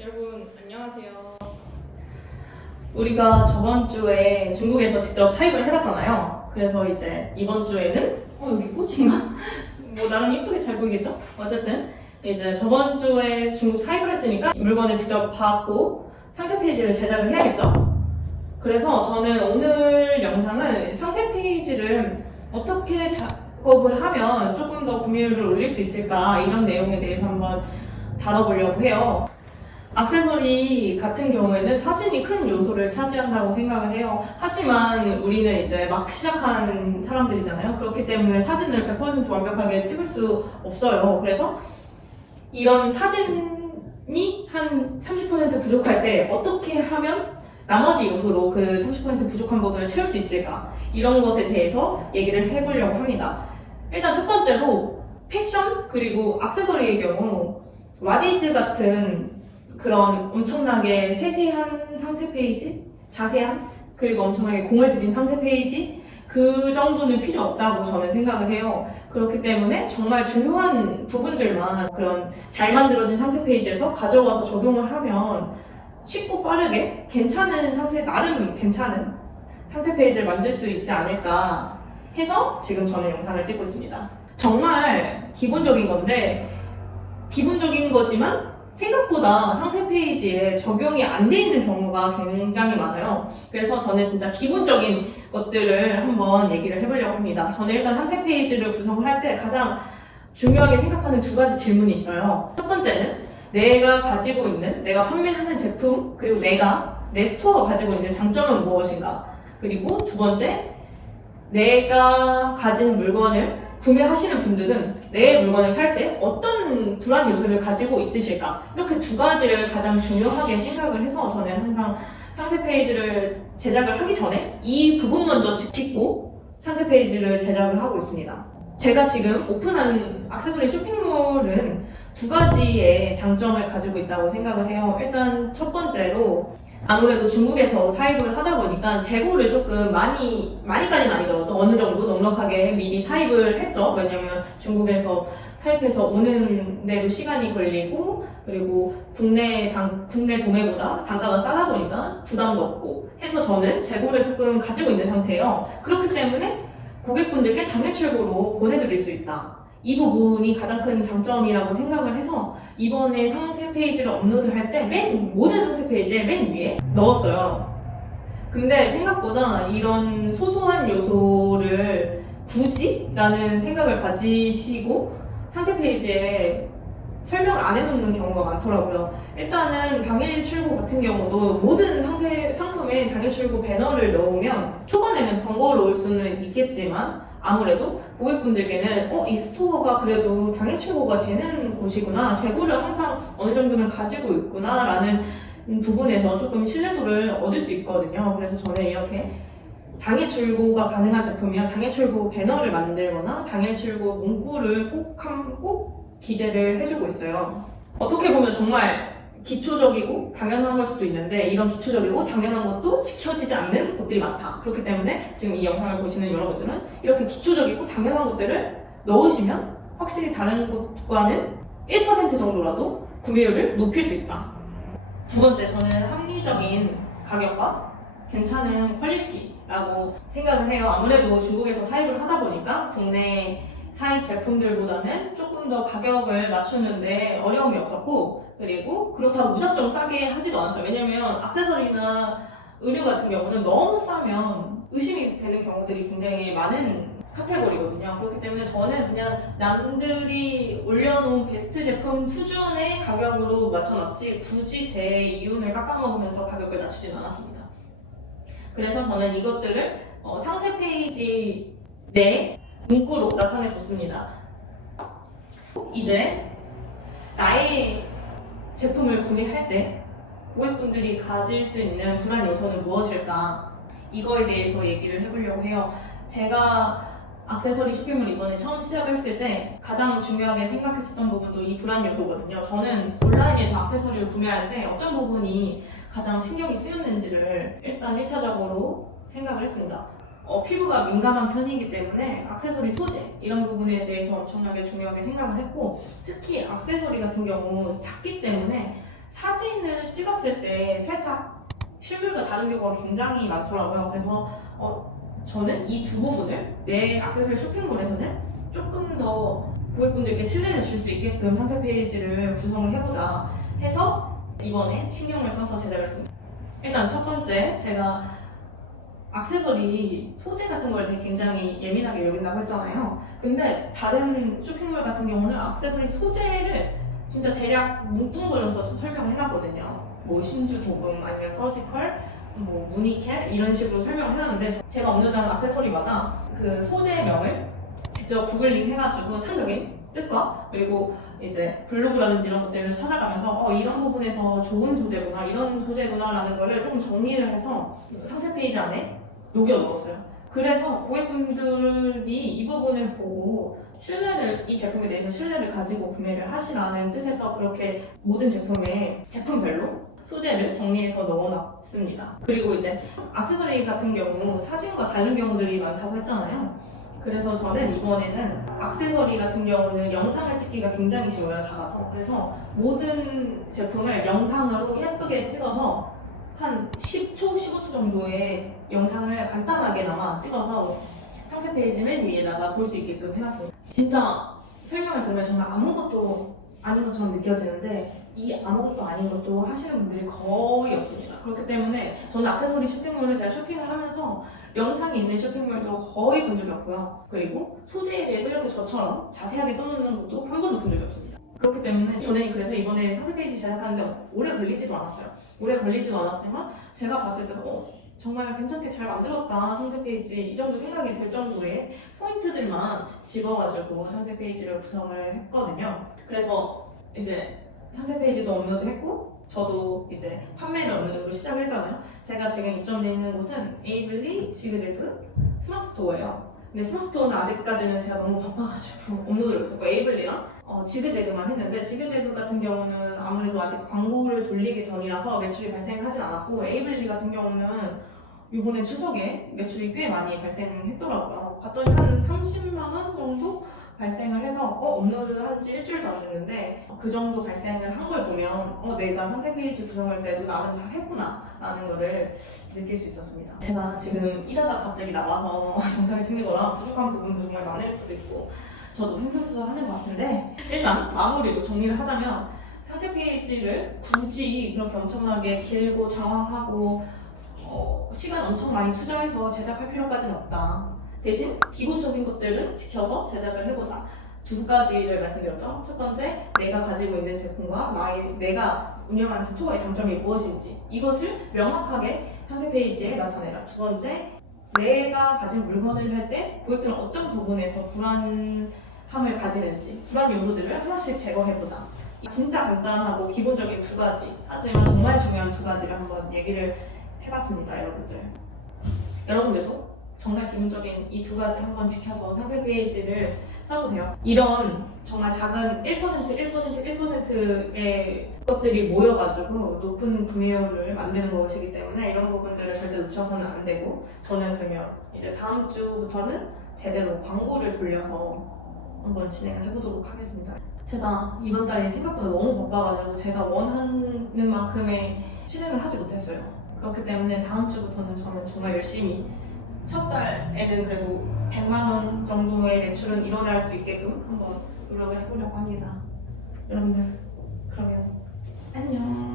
여러분 안녕하세요. 우리가 저번 주에 중국에서 직접 사입을 해봤잖아요. 그래서 이제 이번 주에는 여기 꽃인가? 뭐 나름 이쁘게 잘 보이겠죠? 어쨌든 이제 저번 주에 중국 사입을 했으니까 물건을 직접 받고 상세 페이지를 제작을 해야겠죠? 그래서 저는 오늘 영상은 상세 페이지를 어떻게 작업을 하면 조금 더 구매율을 올릴 수 있을까 이런 내용에 대해서 한번 다뤄보려고 해요. 액세서리 같은 경우에는 사진이 큰 요소를 차지한다고 생각을 해요. 하지만 우리는 이제 막 시작한 사람들이잖아요. 그렇기 때문에 사진을 100% 완벽하게 찍을 수 없어요. 그래서 이런 사진이 한 30% 부족할 때 어떻게 하면 나머지 요소로 그 30% 부족한 부분을 채울 수 있을까? 이런 것에 대해서 얘기를 해보려고 합니다. 일단 첫 번째로 패션 그리고 액세서리의 경우 와디즈 같은 그런 엄청나게 세세한 상세 페이지, 자세한 그리고 엄청나게 공을 들인 상세 페이지 그 정도는 필요 없다고 저는 생각을 해요. 그렇기 때문에 정말 중요한 부분들만 그런 잘 만들어진 상세 페이지에서 가져와서 적용을 하면 쉽고 빠르게 괜찮은 나름 괜찮은 상세 페이지를 만들 수 있지 않을까 해서 지금 저는 영상을 찍고 있습니다. 정말 기본적인 건데 기본적인 거지만 생각보다 상세 페이지에 적용이 안 돼 있는 경우가 굉장히 많아요. 그래서 저는 진짜 기본적인 것들을 한번 얘기를 해보려고 합니다. 저는 일단 상세 페이지를 구성을 할 때 가장 중요하게 생각하는 두 가지 질문이 있어요. 첫 번째는 내가 가지고 있는, 내가 판매하는 제품, 그리고 내 스토어가 가지고 있는 장점은 무엇인가? 그리고 두 번째, 내가 가진 물건을 구매하시는 분들은 내 물건을 살 때 어떤 불안 요소를 가지고 있으실까? 이렇게 두 가지를 가장 중요하게 생각을 해서 저는 항상 상세 페이지를 제작을 하기 전에 이 부분 먼저 짚고 상세 페이지를 제작을 하고 있습니다. 제가 지금 오픈한 액세서리 쇼핑몰은 두 가지의 장점을 가지고 있다고 생각을 해요. 일단 첫 번째로 아무래도 중국에서 사입을 하다 보니까 재고를 조금 많이까지는 아니더라도 어느 정도 넉넉하게 미리 사입을 했죠. 왜냐면 중국에서 사입해서 오는 데도 시간이 걸리고 그리고 국내 도매보다 단가가 싸다 보니까 부담도 없고 해서 저는 재고를 조금 가지고 있는 상태예요. 그렇기 때문에 고객분들께 당일 출고로 보내드릴 수 있다. 이 부분이 가장 큰 장점이라고 생각을 해서 이번에 상세 페이지를 업로드할 때 모든 상세 페이지에 맨 위에 넣었어요. 근데 생각보다 이런 소소한 요소를 굳이? 라는 생각을 가지시고 상세 페이지에 설명을 안 해놓는 경우가 많더라고요. 일단은 당일 출고 같은 경우도 모든 상품에 당일 출고 배너를 넣으면 초반에는 번거로울 수는 있겠지만 아무래도 고객분들께는 이 스토어가 그래도 당일 출고가 되는 곳이구나, 재고를 항상 어느 정도는 가지고 있구나 라는 부분에서 조금 신뢰도를 얻을 수 있거든요. 그래서 저는 이렇게 당일 출고가 가능한 제품이면 당일 출고 배너를 만들거나 당일 출고 문구를 꼭 기재를 해주고 있어요. 어떻게 보면 정말 기초적이고 당연한 걸 수도 있는데 이런 기초적이고 당연한 것도 지켜지지 않는 것들이 많다. 그렇기 때문에 지금 이 영상을 보시는 여러분들은 이렇게 기초적이고 당연한 것들을 넣으시면 확실히 다른 곳과는 1% 정도라도 구매율을 높일 수 있다. 두 번째, 저는 합리적인 가격과 괜찮은 퀄리티라고 생각을 해요. 아무래도 중국에서 사입을 하다 보니까 국내 사입 제품들보다는 조금 더 가격을 맞추는데 어려움이 없었고 그리고 그렇다고 무작정 싸게 하지도 않았어요. 왜냐면 액세서리나 의류 같은 경우는 너무 싸면 의심이 되는 경우들이 굉장히 많은 카테고리거든요. 그렇기 때문에 저는 그냥 남들이 올려놓은 베스트 제품 수준의 가격으로 맞춰놨지 굳이 제 이윤을 깎아먹으면서 가격을 낮추진 않았습니다. 그래서 저는 이것들을 상세 페이지 내 문구로 나타내줬습니다. 이제 나의 제품을 구매할 때 고객분들이 가질 수 있는 불안 요소는 무엇일까? 이거에 대해서 얘기를 해보려고 해요. 제가 액세서리 쇼핑몰 이번에 처음 시작했을 때 가장 중요하게 생각했었던 부분도 이 불안 요소거든요. 저는 온라인에서 액세서리를 구매할 때 어떤 부분이 가장 신경이 쓰였는지를 일단 1차적으로 생각을 했습니다. 피부가 민감한 편이기 때문에 액세서리 소재 이런 부분에 대해서 엄청나게 중요하게 생각을 했고 특히 액세서리 같은 경우 작기 때문에 사진을 사셨을 때 살짝 실물과 다른 경우가 굉장히 많더라고요. 그래서 저는 이 두 부분을 내 액세서리 쇼핑몰에서는 조금 더 고객분들께 신뢰를 줄 수 있게끔 상세 페이지를 구성을 해보자 해서 이번에 신경을 써서 제작을 했습니다. 일단 첫 번째, 제가 액세서리 소재 같은 걸 되게 굉장히 예민하게 여긴다고 했잖아요. 근데 다른 쇼핑몰 같은 경우는 액세서리 소재를 진짜 대략 뭉뚱그려서 설명을 해놨거든요. 뭐 신주 도금 아니면 서지컬, 뭐 무니켈 이런 식으로 설명을 해놨는데 제가 업로드하는 액세서리마다 그 소재명을 직접 구글링 해가지고 상적인 뜻과 그리고 이제 블로그라든지 이런 것들을 찾아가면서 이런 부분에서 좋은 소재구나 이런 소재구나 라는 거를 조금 정리를 해서 상세 페이지 안에 녹여 넣었어요. 그래서 고객분들이 이 부분을 보고 이 제품에 대해서 신뢰를 가지고 구매를 하시라는 뜻에서 그렇게 모든 제품에 제품별로 소재를 정리해서 넣어놨습니다. 그리고 이제 액세서리 같은 경우 사진과 다른 경우들이 많다고 했잖아요. 그래서 저는 이번에는 액세서리 같은 경우는 영상을 찍기가 굉장히 쉬워요, 작아서. 그래서 모든 제품을 영상으로 예쁘게 찍어서 한 10초, 15초 정도의 영상을 간단하게나마 찍어서 상세 페이지 맨 위에다가 볼 수 있게끔 해놨습니다. 진짜 설명을 들으면 정말 아무것도 아닌 것처럼 느껴지는데 이 아무것도 아닌 것도 하시는 분들이 거의 없습니다. 그렇기 때문에 저는 액세서리 쇼핑몰을 제가 쇼핑을 하면서 영상이 있는 쇼핑몰도 거의 본 적이 없고요. 그리고 소재에 대해서 이렇게 저처럼 자세하게 써놓는 것도 한 번도 본 적이 없습니다. 그렇기 때문에 저는 그래서 이번에 상세 페이지 제작하는데 오래 걸리지도 않았어요. 오래 걸리지도 않았지만 제가 봤을 때도 정말 괜찮게 잘 만들었다 상세 페이지 이 정도 생각이 들 정도의 포인트들만 집어가지고 상세 페이지를 구성을 했거든요. 그래서 이제 상세 페이지도 업로드했고 저도 이제 판매를 어느 정도 시작을 했잖아요. 제가 지금 입점돼 있는 곳은 에이블리, 지그재그, 스마트스토어예요. 근데 스마트스토어는 아직까지는 제가 너무 바빠가지고 업로드를 못했고 에이블리랑 지그재그만 했는데 지그재그 같은 경우는 아무래도 아직 광고를 돌리기 전이라서 매출이 발생하진 않았고 에이블리 같은 경우는 이번에 추석에 매출이 꽤 많이 발생했더라고요. 봤더니 한 30만 원 정도 발생을 해서 업로드한 지 일주일도 안 됐는데 그 정도 발생을 한 걸 보면 내가 상세 페이지 구성을 그래도 나름 잘 했구나 라는 거를 느낄 수 있었습니다. 제가 지금 일하다 갑자기 나와서 영상을 찍는 거라 부족한 부분도 정말 많을 수도 있고 저도 횡설수설하는 것 같은데 일단 마무리로 정리를 하자면 상세 페이지를 굳이 그렇게 엄청나게 길고 장황하고 시간 엄청 많이 투자해서 제작할 필요까지는 없다. 대신 기본적인 것들은 지켜서 제작을 해보자. 두 가지를 말씀드렸죠. 첫 번째, 내가 가지고 있는 제품과 내가 운영하는 스토어의 장점이 무엇인지 이것을 명확하게 상세 페이지에 나타내라. 두 번째, 내가 가진 물건을 할 때 고객들은 어떤 부분에서 불안함을 가지는지 불안 요소들을 하나씩 제거해보자. 진짜 간단하고 기본적인 두 가지 하지만 정말 중요한 두 가지를 한번 얘기를 해봤습니다. 여러분들도 정말 기본적인 이 두 가지 한번 지켜서 상세 페이지를 써보세요. 이런 정말 작은 1%, 1%, 1%의 것들이 모여가지고 높은 구매율을 만드는 것이기 때문에 이런 부분들을 절대 놓쳐서는 안 되고 저는 그러면 이제 다음 주부터는 제대로 광고를 돌려서 한번 진행을 해보도록 하겠습니다. 제가 이번 달에 생각보다 너무 바빠가지고 제가 원하는 만큼의 실행을 하지 못했어요. 그렇기 때문에 다음 주부터는 저는 정말 열심히 첫 달에는 그래도 100만 원 정도의 매출은 일어날 수 있게끔 한번 노력을 해보려고 합니다. 여러분들 그러면 안녕.